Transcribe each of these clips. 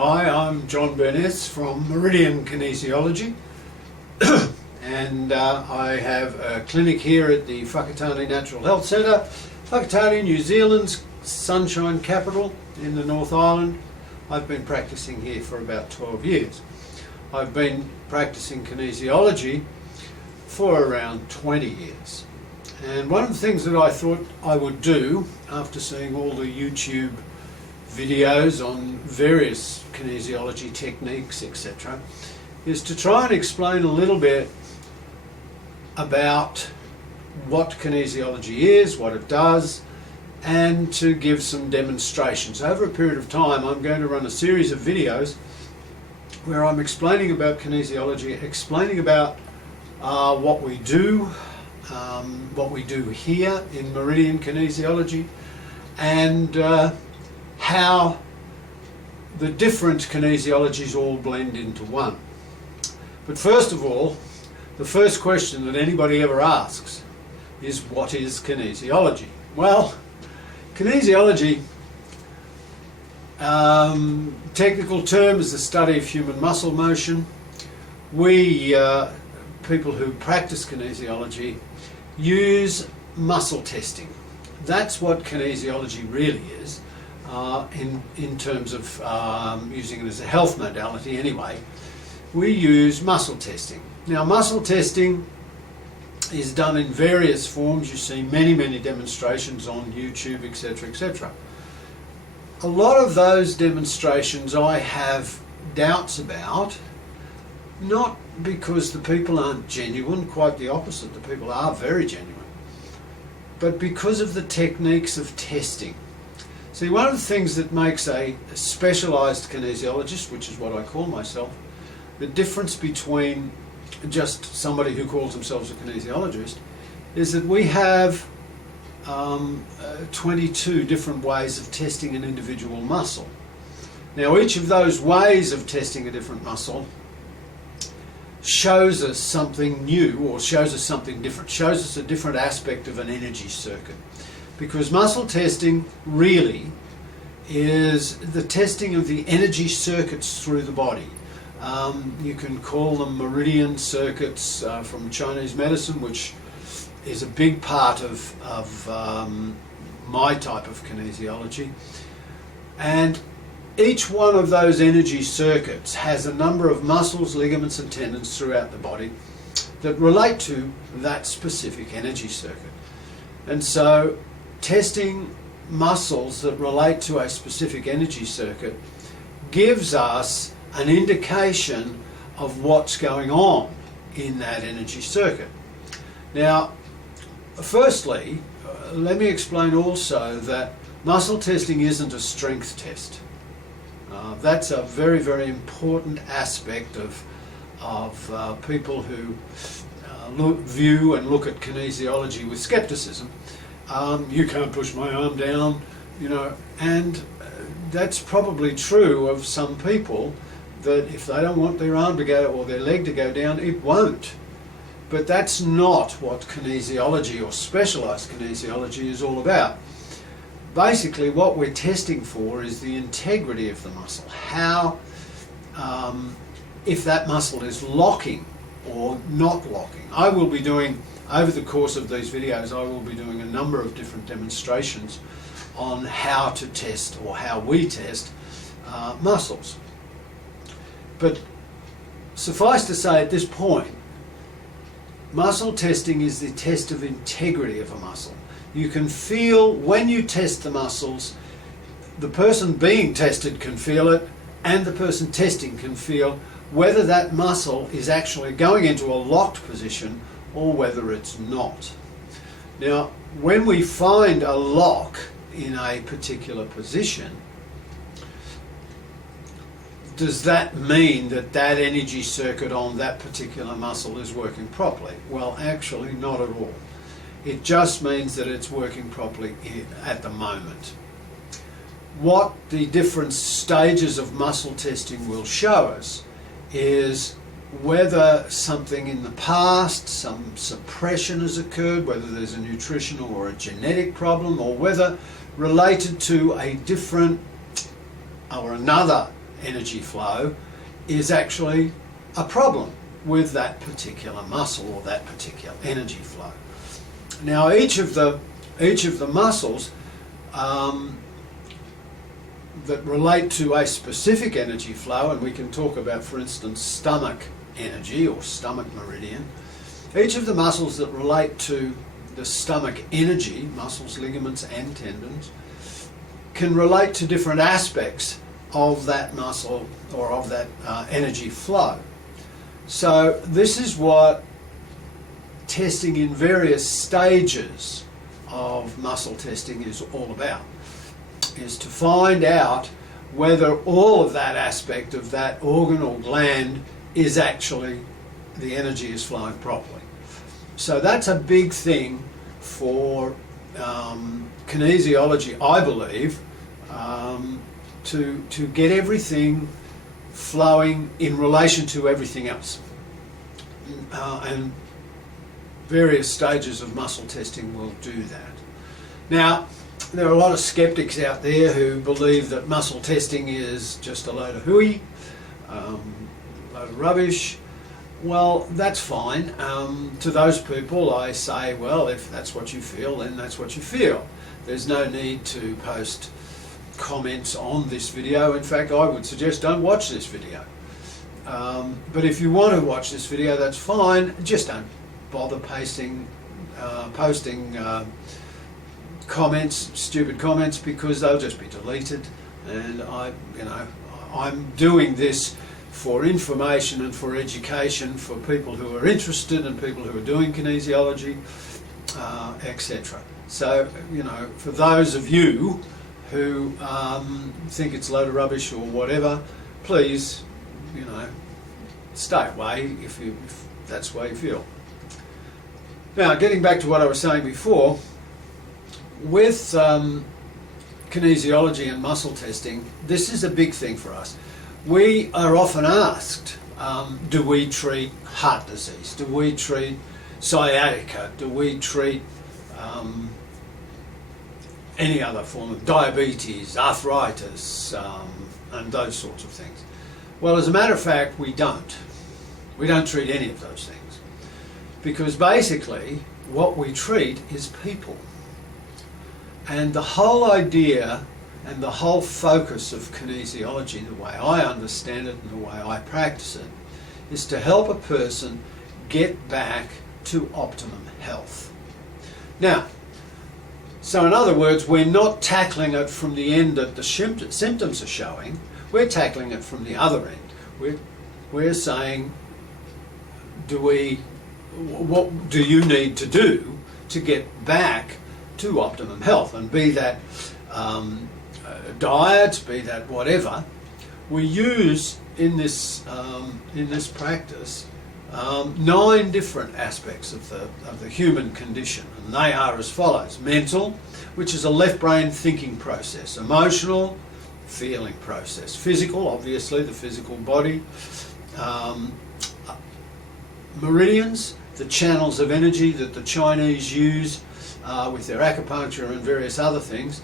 Hi, I'm John Burness from Meridian Kinesiology and I have a clinic here at the Whakatane Natural Health Centre, Whakatane, New Zealand's sunshine capital in the North Island. I've been practicing here for about 12 years. I've been practicing kinesiology for around 20 years. And one of the things that I thought I would do after seeing all the YouTube videos on various kinesiology techniques, etc., is to try and explain a little bit about what kinesiology is, what it does, and to give some demonstrations. Over a period of time, I'm going to run a series of videos where I'm explaining about kinesiology, explaining about what we do here in Meridian Kinesiology, and how the different kinesiologies all blend into one. But first of all, the first question that anybody ever asks is, what is kinesiology? Well, kinesiology, technical term, is the study of human muscle motion. We, people who practice kinesiology, use muscle testing. That's what kinesiology really is, in terms of using it as a health modality anyway. We use muscle testing. Now, muscle testing is done in various forms. You see many demonstrations on YouTube, etc., etc. A lot of those demonstrations I have doubts about, not because the people aren't genuine, quite the opposite, the people are very genuine, but because of the techniques of testing. See, one of the things that makes a specialised kinesiologist, which is what I call myself, the difference between just somebody who calls themselves a kinesiologist, is that we have 22 different ways of testing an individual muscle. Now, each of those ways of testing a different muscle shows us something new, or shows us something different, shows us a different aspect of an energy circuit. Because muscle testing really is the testing of the energy circuits through the body. You can call them meridian circuits from Chinese medicine, which is a big part of my type of kinesiology. And each one of those energy circuits has a number of muscles, ligaments and tendons throughout the body that relate to that specific energy circuit. And so testing muscles that relate to a specific energy circuit gives us an indication of what's going on in that energy circuit. Now, firstly, let me explain also that muscle testing isn't a strength test. That's a very important aspect of people who view and look at kinesiology with skepticism. You can't push my arm down, you know, and that's probably true of some people, that if they don't want their arm to go or their leg to go down, it won't. But that's not what kinesiology or specialised kinesiology is all about. Basically, what we're testing for is the integrity of the muscle. How, if that muscle is locking or not locking. I will be doing, over the course of these videos, I will be doing a number of different demonstrations on how to test, or how we test muscles. But suffice to say, at this point, muscle testing is the test of integrity of a muscle. You can feel, when you test the muscles, the person being tested can feel it, and the person testing can feel whether that muscle is actually going into a locked position or whether it's not. Now, when we find a lock in a particular position, does that mean that that energy circuit on that particular muscle is working properly? Well, actually not at all. It just means that it's working properly at the moment. What the different stages of muscle testing will show us is whether something in the past, some suppression has occurred, whether there's a nutritional or a genetic problem, or whether related to a different or another energy flow is actually a problem with that particular muscle or that particular energy flow. Now each of the muscles that relate to a specific energy flow, and we can talk about, for instance, stomach energy or stomach meridian. Each of the muscles that relate to the stomach energy, muscles, ligaments and tendons, can relate to different aspects of that muscle or of that energy flow. So this is what testing in various stages of muscle testing is all about, is to find out whether all of that aspect of that organ or gland is actually, the energy is flowing properly. So that's a big thing for kinesiology, I believe, to get everything flowing in relation to everything else. And various stages of muscle testing will do that. Now, there are a lot of skeptics out there who believe that muscle testing is just a load of hooey, a load of rubbish. Well, that's fine. To those people I say, well, if that's what you feel, then that's what you feel. There's no need to post comments on this video. In fact, I would suggest don't watch this video. But if you want to watch this video, that's fine. Just don't bother posting comments, stupid comments, because they'll just be deleted. And I'm doing this for information and for education for people who are interested and people who are doing kinesiology, etc. So, for those of you who think it's a load of rubbish or whatever, please, stay away if that's the way you feel. Now, getting back to what I was saying before, with kinesiology and muscle testing, this is a big thing for us. We are often asked, do we treat heart disease? Do we treat sciatica? Do we treat any other form of diabetes, arthritis, and those sorts of things? Well, as a matter of fact, we don't. We don't treat any of those things. Because basically, what we treat is people. And the whole idea and the whole focus of kinesiology, the way I understand it and the way I practice it, is to help a person get back to optimum health. Now, so in other words, we're not tackling it from the end that the symptoms are showing, we're tackling it from the other end. We're saying, what do you need to do to get back to optimum health? And be that diet, be that whatever, we use in this practice 9 different aspects of the human condition, and they are as follows: mental, which is a left brain thinking process; emotional, feeling process; physical, obviously the physical body; meridians, the channels of energy that the Chinese use with their acupuncture and various other things.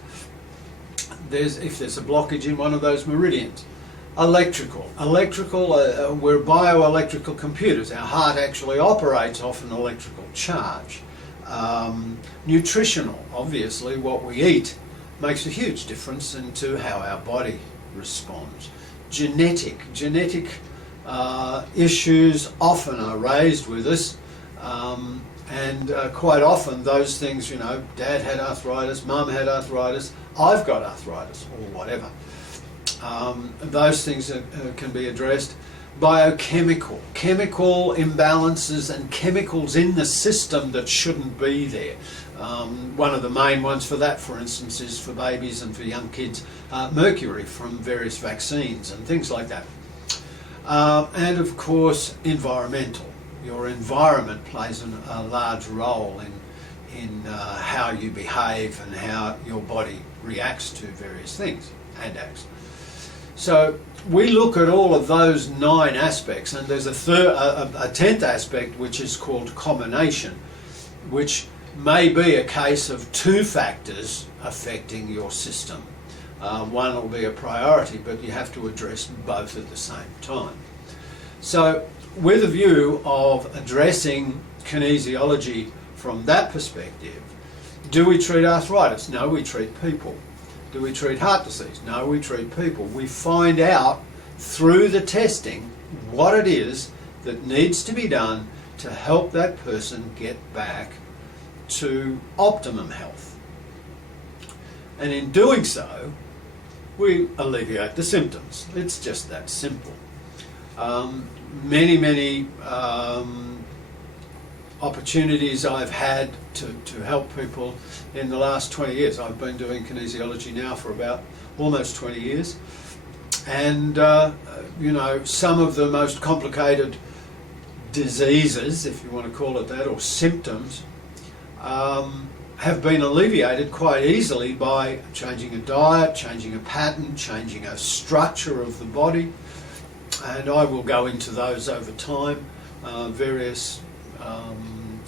If there's a blockage in one of those meridians. Electrical, we're bioelectrical computers. Our heart actually operates off an electrical charge. Nutritional, obviously what we eat makes a huge difference into how our body responds. Genetic issues often are raised with us, and quite often those things, Dad had arthritis, Mum had arthritis, I've got arthritis, or whatever. Those things can be addressed. Biochemical, chemical imbalances and chemicals in the system that shouldn't be there. One of the main ones for that, for instance, is for babies and for young kids, mercury from various vaccines and things like that. And of course, environmental. Your environment plays a large role in how you behave and how your body reacts to various things and acts. So we look at all of those 9 aspects, and there's a 10th aspect which is called combination, which may be a case of 2 factors affecting your system. One will be a priority, but you have to address both at the same time. So with a view of addressing kinesiology from that perspective, do we treat arthritis? No, we treat people. Do we treat heart disease? No, we treat people. We find out through the testing what it is that needs to be done to help that person get back to optimum health. And in doing so, we alleviate the symptoms. It's just that simple. Many opportunities I've had to help people in the last 20 years. I've been doing kinesiology now for about almost 20 years. And, you know, some of the most complicated diseases, if you want to call it that, or symptoms, have been alleviated quite easily by changing a diet, changing a pattern, changing a structure of the body. And I will go into those over time, various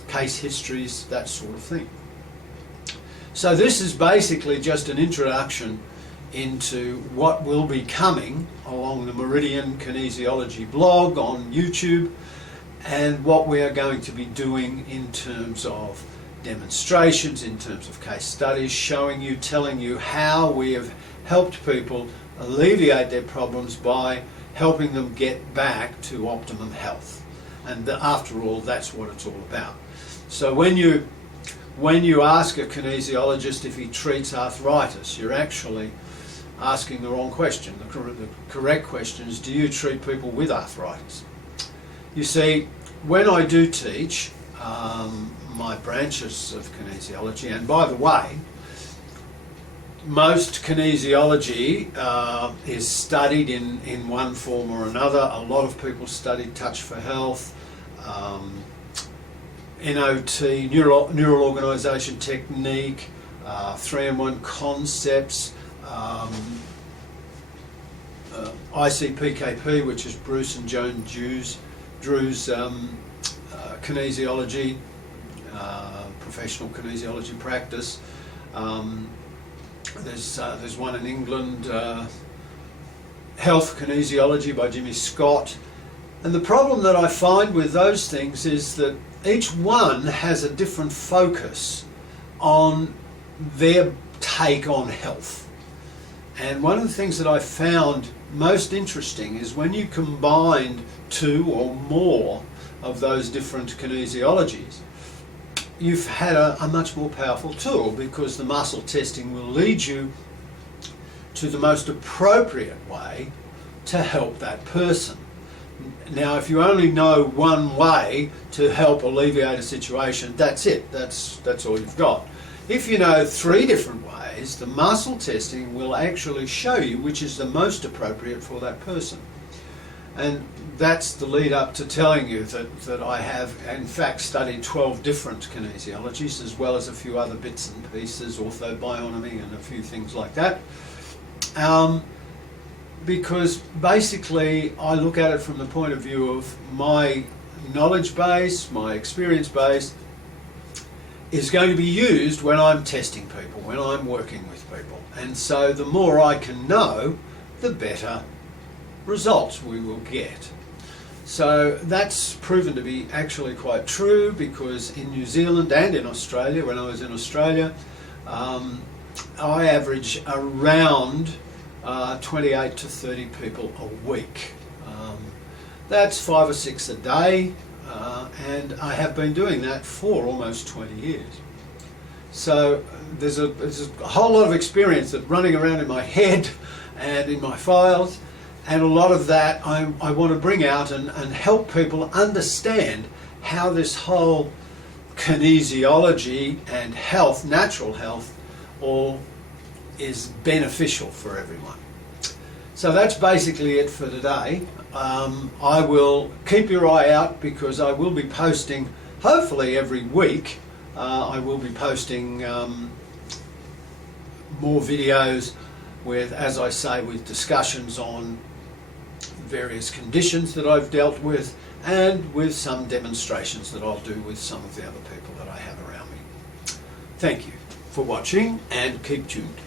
case histories, that sort of thing. So this is basically just an introduction into what will be coming along the Meridian Kinesiology blog on YouTube, and what we are going to be doing in terms of demonstrations, in terms of case studies, showing you, telling you how we have helped people alleviate their problems by helping them get back to optimum health. And after all, that's what it's all about. So when you ask a kinesiologist if he treats arthritis, you're actually asking the wrong question. The correct question is, do you treat people with arthritis? You see, when I do teach my branches of kinesiology, and by the way, most kinesiology is studied in one form or another. A lot of people study Touch for Health, NOT, Neural Organisation Technique, 3-in-1 concepts, ICPKP, which is Bruce and Joan Drew's kinesiology, professional kinesiology practice. There's one in England, Health Kinesiology by Jimmy Scott. And the problem that I find with those things is that each one has a different focus on their take on health. And one of the things that I found most interesting is when you combined two or more of those different kinesiologies, you've had a much more powerful tool, because the muscle testing will lead you to the most appropriate way to help that person. Now, if you only know one way to help alleviate a situation, that's it. That's all you've got. If you know 3 different ways, the muscle testing will actually show you which is the most appropriate for that person. And that's the lead up to telling you that I have in fact studied 12 different kinesiologies, as well as a few other bits and pieces, orthobionomy and a few things like that. Because basically I look at it from the point of view of my knowledge base, my experience base is going to be used when I'm testing people, when I'm working with people. And so the more I can know, the better results we will get. So that's proven to be actually quite true, because in New Zealand and in Australia, when I was in Australia, I average around 28 to 30 people a week. That's 5 or 6 a day, and I have been doing that for almost 20 years. So there's a whole lot of experience that running around in my head and in my files, and a lot of that I want to bring out and help people understand how this whole kinesiology and health, natural health, all is beneficial for everyone. So that's basically it for today. I will keep your eye out, because I will be posting, hopefully every week, I will be posting more videos with, as I say, with discussions on various conditions that I've dealt with, and with some demonstrations that I'll do with some of the other people that I have around me. Thank you for watching, and keep tuned.